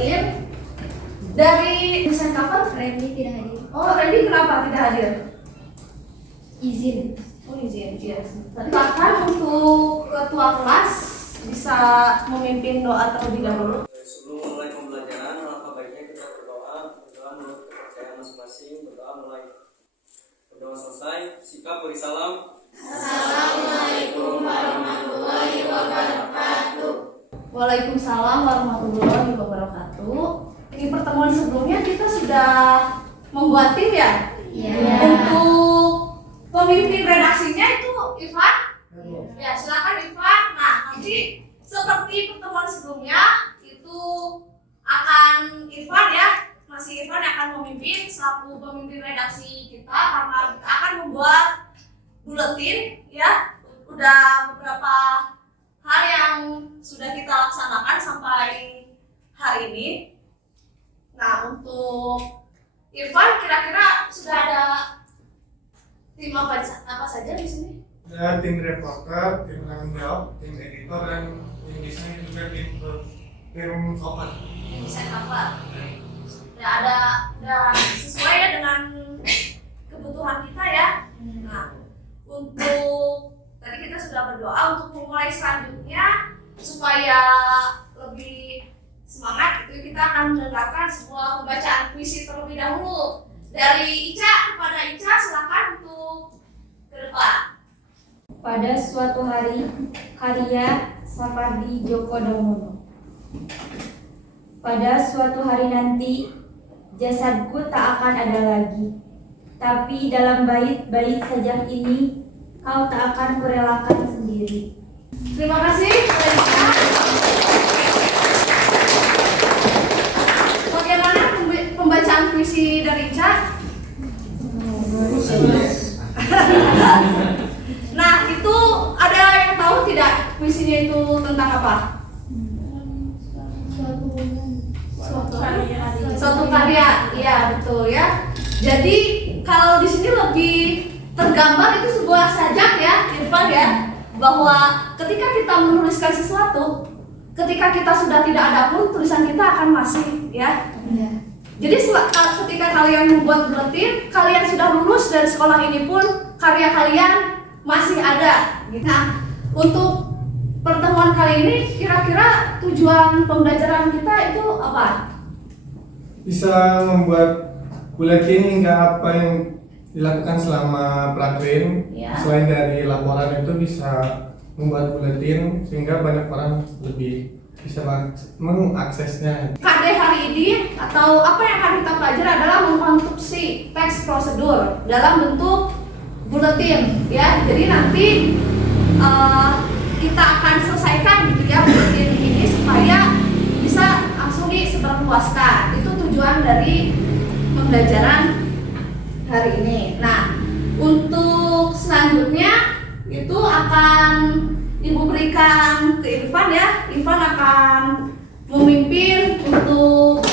buletin. Dari desain cover, Randy tidak hadir. oh Randy kenapa tidak hadir? Izin. Oh izin, silakan untuk ketua kelas bisa memimpin doa terlebih dahulu. Sebelum mulai pembelajaran, alangkah baiknya kita berdoa menurut kepercayaan masing-masing. Berdoa mulai. Berdoa selesai, sikap beri salam. Assalamualaikum warahmatullahi wabarakatuh. Waalaikumsalam warahmatullahi wabarakatuh. Di pertemuan sebelumnya kita sudah membuat tim ya? Iya. Untuk pemimpin redaksinya itu Ivan. Ya, silakan Ivan. Nah, nanti seperti pertemuan sebelumnya itu akan Ivan ya, masih Ivan yang akan memimpin selaku pemimpin redaksi kita karena kita akan membuat buletin ya. Udah beberapa hal yang sudah kita laksanakan sampai hari ini. Nah, untuk Irfan kira-kira sudah ada tim apa saja di sini? Ada tim reporter, tim tanggung jawab, tim editor, dan tim desain juga tim cover. Desain cover. Ya ada sesuai ya dengan kebutuhan kita ya. Nah, untuk tadi kita sudah berdoa untuk memulai selanjutnya supaya lebih semangat itu kita akan mendengarkan sebuah pembacaan puisi terlebih dahulu dari Ica. Kepada Ica silakan untuk ke depan. Pada suatu hari, karya Sapardi Djoko Damono. Pada suatu hari nanti, jasadku tak akan ada lagi. Tapi dalam bait-bait sajak ini, kau tak akan kurelakan sendiri. Terima kasih kepada Ica. Bagaimana pembacaan puisi dari Ica? Nah, itu ada yang tahu tidak puisinya itu tentang apa? Suatu karya, iya betul ya. Jadi kalau di sini lebih tergambar itu sebuah sajak ya, Irfan ya, bahwa ketika kita menuliskan sesuatu, ketika kita sudah tidak ada pun tulisan kita akan masih ya. Jadi ketika kalian membuat buletin, kalian sudah lulus dari sekolah ini pun karya kalian masih ada. Nah, untuk pertemuan kali ini kira-kira tujuan pembelajaran kita itu apa? Bisa membuat buletin hingga apa yang dilakukan selama prakrin. Ya. Selain dari laporan itu bisa membuat buletin sehingga banyak orang lebih bisa mengaksesnya. KD hari ini atau apa yang akan kita pelajari adalah mengkonstruksi teks prosedur dalam bentuk buletin ya. Jadi nanti kita akan selesaikan gitu ya buletin ini supaya bisa langsung disebarluaskan. Itu tujuan dari pembelajaran hari ini. Nah, untuk selanjutnya itu akan Ibu berikan ke Irfan ya. Irfan akan memimpin untuk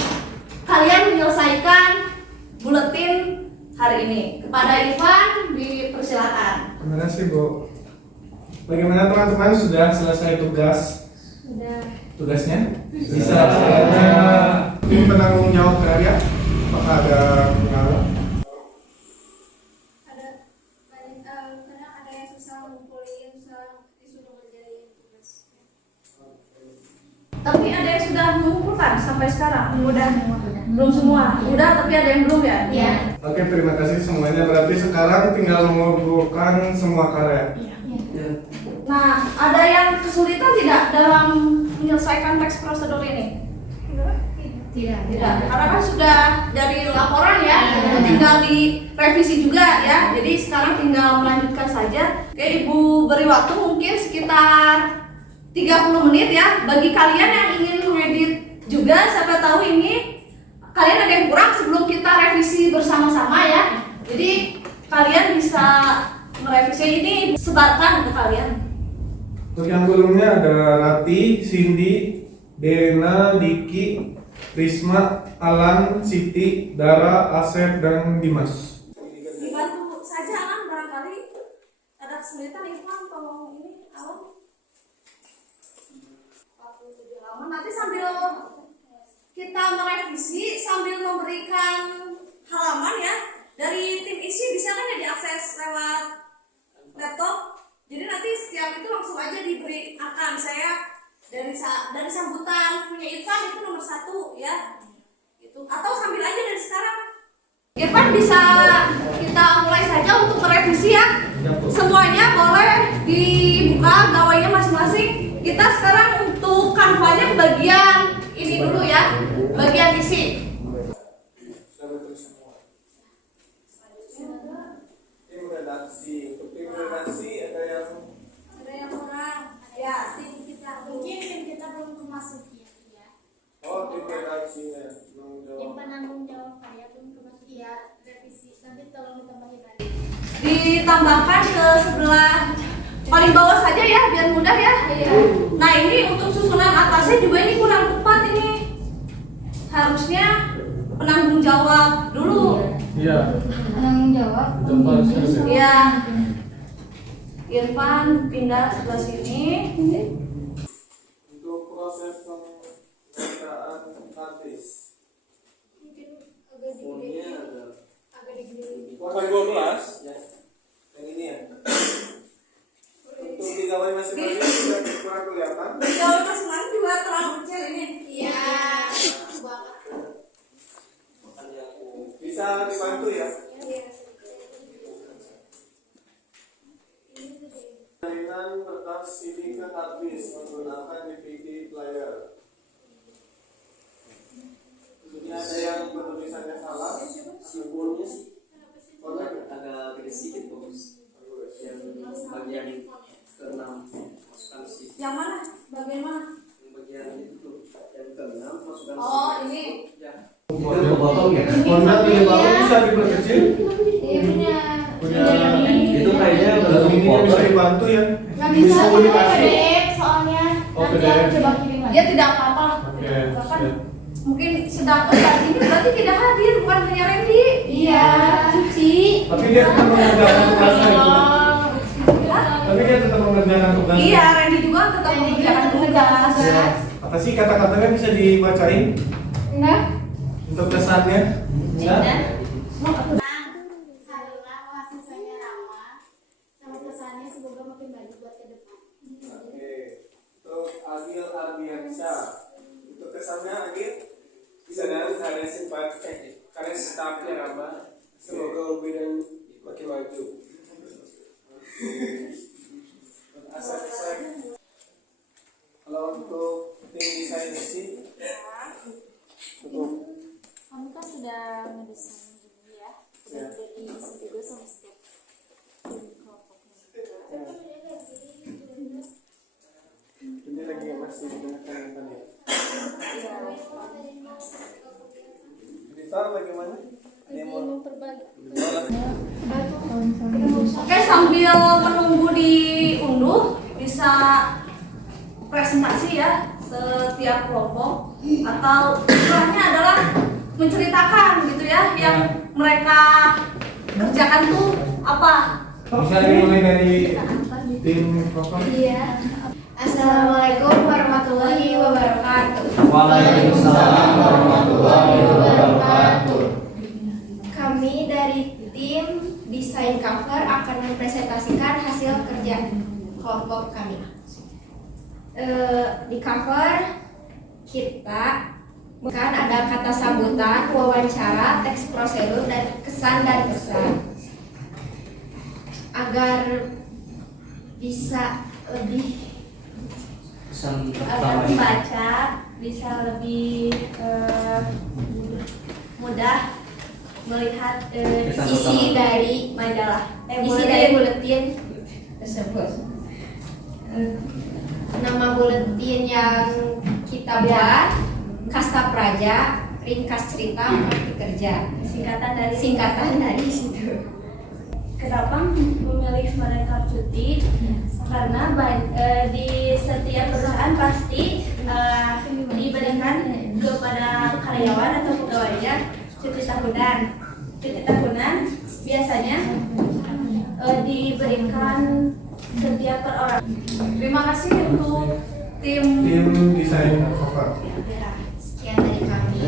kalian menyelesaikan buletin hari ini. Kepada Irfan dipersilakan. Terima kasih Bu. Bagaimana teman-teman, sudah selesai tugasnya? Bisa kiranya tim penanggung jawab karya, apakah ada pengalaman? Kadang ada yang susah ngumpulin, disuruh ngerjain tugas. Tapi ada yang sudah mengumpulkan sampai sekarang? Belum semua. Udah, tapi ada yang belum ya? Iya. Oke, terima kasih semuanya. Berarti sekarang tinggal mengumpulkan semua karya. Nah, ada yang kesulitan tidak dalam menyelesaikan teks prosedur ini? Tidak, karena kan sudah dari laporan ya, tinggal direvisi juga ya. Jadi sekarang tinggal melanjutkan saja. Oke, Ibu beri waktu mungkin sekitar 30 menit ya. Bagi kalian yang ingin mengedit juga, siapa tahu ini kalian ada yang kurang sebelum kita revisi bersama-sama ya. Jadi kalian bisa merevisi ini, sebarkan ke kalian. Untuk yang belumnya ada Rati, Cindy, Dena, Diki, Risma, Alan, Siti, Dara, Asep, dan Dimas. Dibantu saja Alan, barangkali ada kesulitan. Irfan tolong ini Alan 47 halaman. Nanti sambil kita kita merevisi sambil memberikan halaman ya. Dari tim isi bisa kan ya diakses lewat laptop. Jadi nanti setiap itu langsung aja diberi akan saya dari sambutan punya Irfan itu nomor 1 ya. Itu atau sambil aja dari sekarang. Irfan bisa kita mulai saja untuk merevisi ya. Semuanya boleh dibuka gawainya masing-masing. Kita sekarang untuk kanvanya bagian ini dulu ya, bagian isi. Tim redaksi ada yang kurang. Ya, tim kita belum masuk ya. oh tim redaksinya Penanggung jawab karya belum termasuk ya, revisi nanti tolong ditambahin lagi. Ditambahkan ke sebelah paling bawah saja ya biar mudah ya. Nah ini untuk susunan atasnya juga ini kurang tepat ini. Harusnya penanggung jawab dulu. Iya. Penanggung jawab. Ya. Irfan pindah sebelah sini. untuk proses pemeriksaan artis. Mungkin agak Fontnya agak digede. pakai 12 ya. Yang ini ya. Untuk di gawai masing-masing sudah kurang kelihatan. Jauh masing-masing juga terlalu kecil ini. Iya. Banget. Makanya aku bisa dibantu ya. Jaringan kertas CD ke hard disk menggunakan DVD player. Ini ada yang penulisannya salah. Simbolnya sih agak beda sedikit bagus. Yang bagian ke-6 masukkan sih. Yang mana? Bagian mana? Yang bagian itu tuh yang ke-6 masukkan Oh ini. ya. Format ini baru bisa diperkecil. Iya punya. Itu kayaknya Lalu ini bisa dibantu ya. Nggak bisa Komunikasi. PDF soalnya. Oh, Nanti PDF. aku coba kirim lagi. Ya tidak apa-apa. Oke. Bahkan siap. mungkin sedang saat ini berarti tidak hadir bukan hanya Randy. Iya, Cici. Tapi dia tetap mengerjakan tugasnya itu. Tapi dia tetap mengerjakan tugasnya. Iya, Randy juga tetap mengerjakan tugas. Ya. Apa sih kata-katanya bisa dibacain Enggak. untuk kesannya? Enggak? Halolah mahasiswanya Rama. Sama pesannya semoga makin baik buat ke depan. Oke. Terus Agil Ardiansyah. Untuk kesannya Agil bisa dari karya simpati karya stafnya Rama. Semoga lebih dan makin maju. Asal kalau untuk tim desain isi untuk Kamu kan sudah ngedesain juga ya. Ya. Dari isi juga sama setiap kelompoknya juga. ini lagi masih digunakan ya. Editor bagaimana? Ada yang mau Memperbagi. Oke, sambil menunggu diunduh bisa presentasi ya setiap kelompok atau istilahnya adalah menceritakan gitu ya yang mereka kerjakan tuh apa. Bisa dimulai dari tim kosong. Iya. Assalamualaikum warahmatullahi wabarakatuh. Waalaikumsalam warahmatullahi wabarakatuh. Kami dari tim desain cover akan mempresentasikan hasil kerja kelompok kami. Di cover kita bukan ada kata sambutan, wawancara, teks prosedur, dan kesan dan pesan agar bisa lebih agar pembaca bisa lebih mudah melihat isi dari majalah, isi dari buletin tersebut. Nama buletin yang kita buat Kasta Praja, ringkas cerita praktik kerja, singkatan dari situ. Kenapa memilih mereka cuti? Karena di setiap perusahaan pasti diberikan kepada karyawan atau pegawainya cuti tahunan. Cuti tahunan biasanya diberikan setiap per orang. Terima kasih untuk tim Tim desain cover. Sekian dari kami.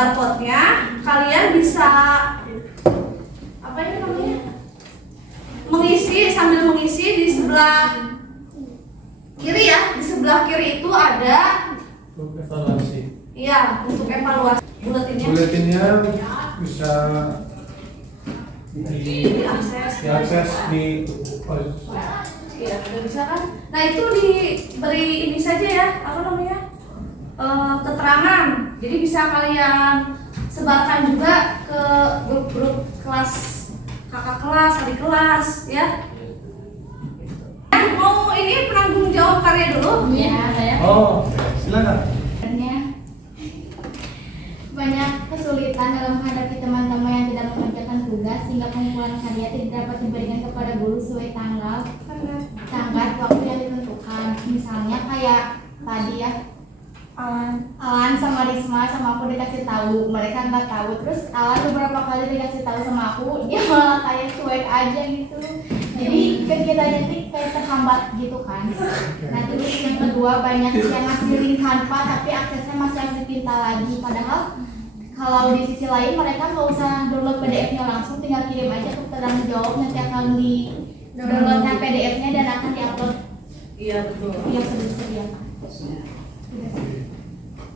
barcode-nya, kalian bisa apa ini namanya? Sambil mengisi di sebelah kiri ya. Di sebelah kiri itu ada Untuk evaluasi. iya untuk evaluasi buletinnya. Buletinnya bisa Diakses. diakses di Iya, udah bisa kan? Nah itu diberi ini saja ya, apa namanya? Keterangan. Jadi bisa kalian sebarkan juga ke grup-grup kelas, kakak kelas, adik kelas, ya. Mau ini penanggung jawab karya dulu? Ya, saya. Oh, silakan. Sebenarnya banyak kesulitan dalam menghadapi teman-teman yang tidak mengerjakan tugas sehingga pengumpulan karya tidak dapat diberikan kepada guru sesuai tanggal waktu yang ditentukan. Misalnya kayak tadi ya, Alan sama Risma sama aku dikasih tahu, mereka nggak tahu. Terus Alan beberapa kali dikasih tahu sama aku, dia malah kayak cuek aja gitu. Jadi kegiatannya tuh kayak terhambat gitu kan. Nah terus yang kedua, banyak yang ngasih link Canva tapi aksesnya masih harus dipinta lagi. Padahal kalau di sisi lain mereka nggak usah download PDF-nya langsung, tinggal kirim aja ke penanggung jawab, nanti akan di downloadnya PDF-nya dan akan diupload Iya betul. yang sudah disediakan.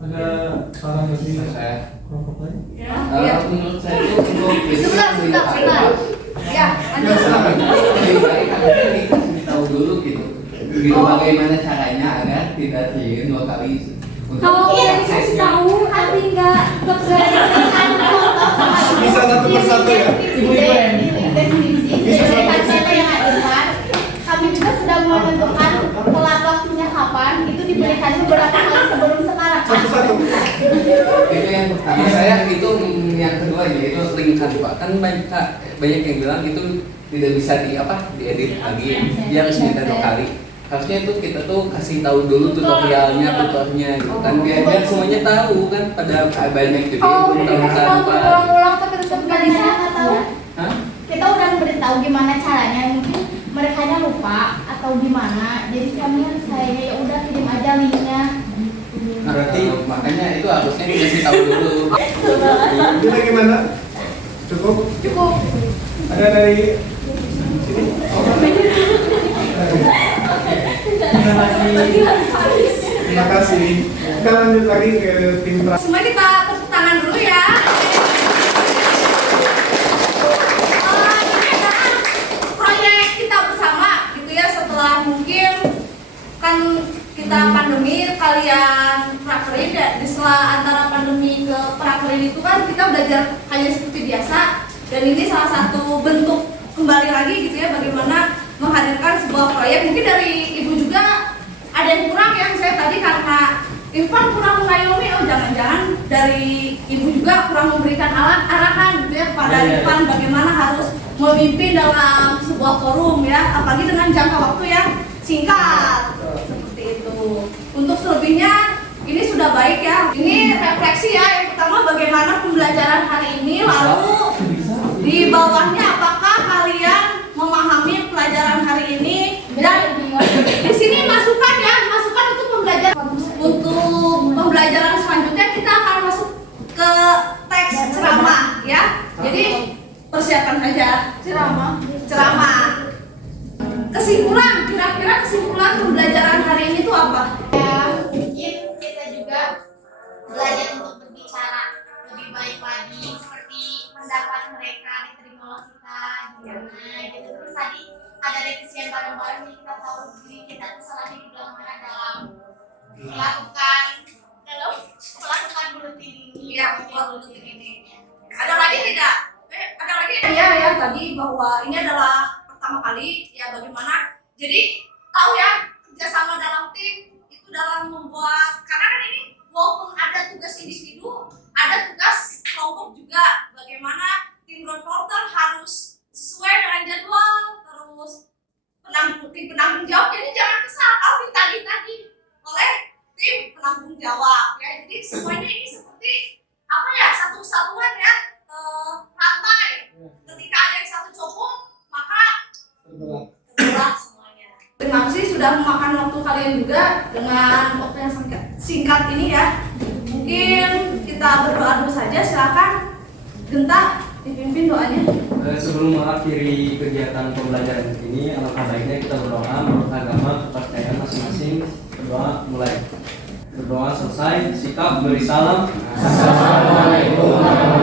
Ada saran dari Saya kelompok lain? Iya. menurut saya itu untuk Sebentar. Ya, lanjut. silakan. lebih baik harusnya dikasih tahu dulu gitu bagaimana caranya agar tidak terjadi 2 kali untuk Kalau udah akses dikasih ya. tahu tapi nggak diberikan Bisa satu persatu ya? Kami juga sudah menentukan telat waktunya kapan, itu diberikan beberapa kali sebelum sekarang. Satu-satu. Itu yang pertama. Saya itu yang kedua yaitu link Canva. Kan banyak yang bilang itu tidak bisa diedit lagi, dia harus minta 2 kali. Harusnya itu kita tuh kasih tahu dulu tutorialnya gitu kan, biar semuanya tahu kan. Pada banyak juga yang belum tahu Canva. Ulang tapi tetap nggak bisa nggak tahu. Hah? Kita udah beritahu gimana caranya, mungkin mereka lupa atau gimana. Jadi kami harus kayak ya udah kirim aja linknya. Berarti makanya itu harusnya dikasih tahu dulu. Kita gimana? Cukup? Cukup. Ada dari sini? Terima kasih. Kita lanjut lagi ke tim pra. Semua kita tepuk tangan dulu ya. Ini adalah proyek kita bersama gitu ya, setelah mungkin kan kita pandemi, kalian prakerin ya. Di sela antara pandemi ke prakerin itu kan kita belajar hanya seperti biasa, dan ini salah satu bentuk kembali lagi gitu ya, bagaimana menghadirkan sebuah proyek. Mungkin dari ibu juga ada yang kurang ya, saya tadi karena Irfan kurang mengayomi, oh jangan-jangan dari ibu juga kurang memberikan arahan gitu ya pada Irfan bagaimana harus memimpin dalam sebuah forum ya, apalagi dengan jangka waktu yang singkat seperti itu. Untuk selebihnya ini sudah baik ya, ini refleksi ya. Yang pertama bagaimana pembelajaran hari ini, lalu di bawahnya apakah kalian memahami pelajaran hari ini, dan di sini masukan ya, masukan untuk pembelajaran. Untuk pembelajaran selanjutnya kita akan masuk ke teks ceramah ya. Jadi persiapan saja ceramah. Kesimpulan, kira-kira kesimpulan pembelajaran hari ini itu apa? Ya, mungkin kita juga belajar untuk berbicara lebih baik lagi, seperti pendapat mereka diterima oleh kita gimana gitu. Terus tadi ada revisian bareng-bareng, jadi kita tahu diri kita kesalahannya di dalam mana dalam melakukan buletin ini. Iya, buletin ini. Ada lagi tidak? Ada lagi? Iya ya, tadi bahwa ini adalah pertama kali ya, bagaimana jadi tahu ya kerjasama dalam tim itu dalam membuat, karena kan ini walaupun ada tugas individu, ada tugas kelompok juga, bagaimana tim reporter harus sesuai dengan jadwal, terus tim penanggung jawab, jadi jangan kesal kalau ditagih-tagih oleh tim penanggung jawab ya. Jadi semuanya ini seperti apa ya, satu kesatuan ya, rantai. Ketika ada yang satu copot, maka terberat semuanya. Terima kasih sudah memakan waktu kalian juga dengan waktu yang singkat ini ya. Mungkin kita berdoa dulu saja. Silakan Genta dipimpin doanya. Sebelum mengakhiri kegiatan pembelajaran ini, alangkah baiknya kita berdoa menurut agama kepercayaan masing-masing. Berdoa mulai. Berdoa selesai, sikap beri salam. Assalamualaikum warahmatullahi